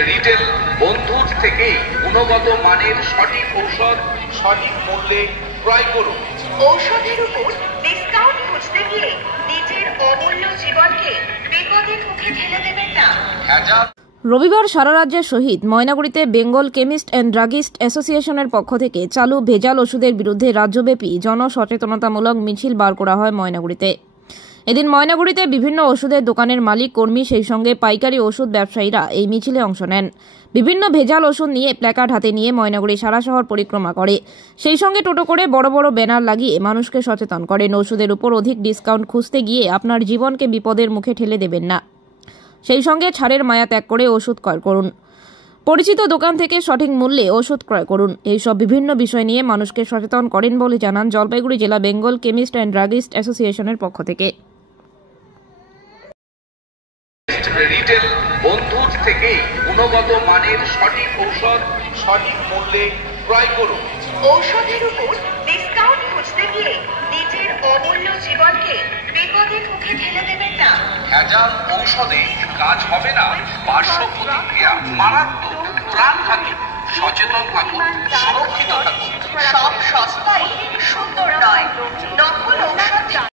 Retail বন্ধুর থেকেই গুণগত মানের সঠিক ঔষধ সঠিক মূল্যে ক্রয় করুন। ঔষধের উপর ডিসকাউন্ট খুঁজতে গিয়ে নিজের অমূল্য জীবনকে বিপদের মুখে ঠেলে দেবেন না। রবিবার সারা রাজ্যের সহিত ময়নাগুড়িতে বেঙ্গল কেমিস্ট অ্যান্ড ড্রাগিস্ট অ্যাসোসিয়েশনের পক্ষ থেকে চালু ভেজাল ওষুধের বিরুদ্ধে রাজ্যব্যাপী জনসচেতনতামূলক মিছিল বার করা হয় ময়নাগুড়িতে। এদিন ময়নাগুড়িতে বিভিন্ন ওষুধের দোকানের মালিক কর্মী সেই সঙ্গে পাইকারি ওষুধ ব্যবসায়ীরা এই মিছিলে অংশ নেন। বিভিন্ন ভেজাল ওষুধ নিয়ে প্ল্যাকার্ড হাতে নিয়ে ময়নাগুড়ি সারা শহর পরিক্রমা করে, সেই সঙ্গে টোটো করে বড় বড় ব্যানার লাগিয়ে মানুষকে সচেতন করেন। ওষুধের উপর অধিক ডিসকাউন্ট খুঁজতে গিয়ে আপনার জীবনকে বিপদের মুখে ঠেলে দেবেন না, সেই সঙ্গে ছাড়ের মায়া ত্যাগ করে ওষুধ ক্রয় করুন, পরিচিত দোকান থেকে সঠিক মূল্যে ওষুধ ক্রয় করুন। এইসব বিভিন্ন বিষয় নিয়ে মানুষকে সচেতন করেন বলে জানান জলপাইগুড়ি জেলা বেঙ্গল কেমিস্ট অ্যান্ড ড্রাগিস্ট অ্যাসোসিয়েশনের পক্ষ থেকে। রিটেল বন্ধুর থেকেই গুণগত মানের সঠিক ঔষধ সঠিক মূল্যে ক্রয় করুন। ঔষধের উপর ডিসকাউন্ট খুঁজতে গিয়ে নিজের অমূল্য জীবনকে বিপদের মুখে ঠেলে দেবেন না। ভেজাল ঔষধে কাজ হবে না, পার্শ্ব প্রতিক্রিয়া মারাত্মক। প্রাণ থাকুন, সচেতন থাকুন, সুরক্ষিত থাকুন।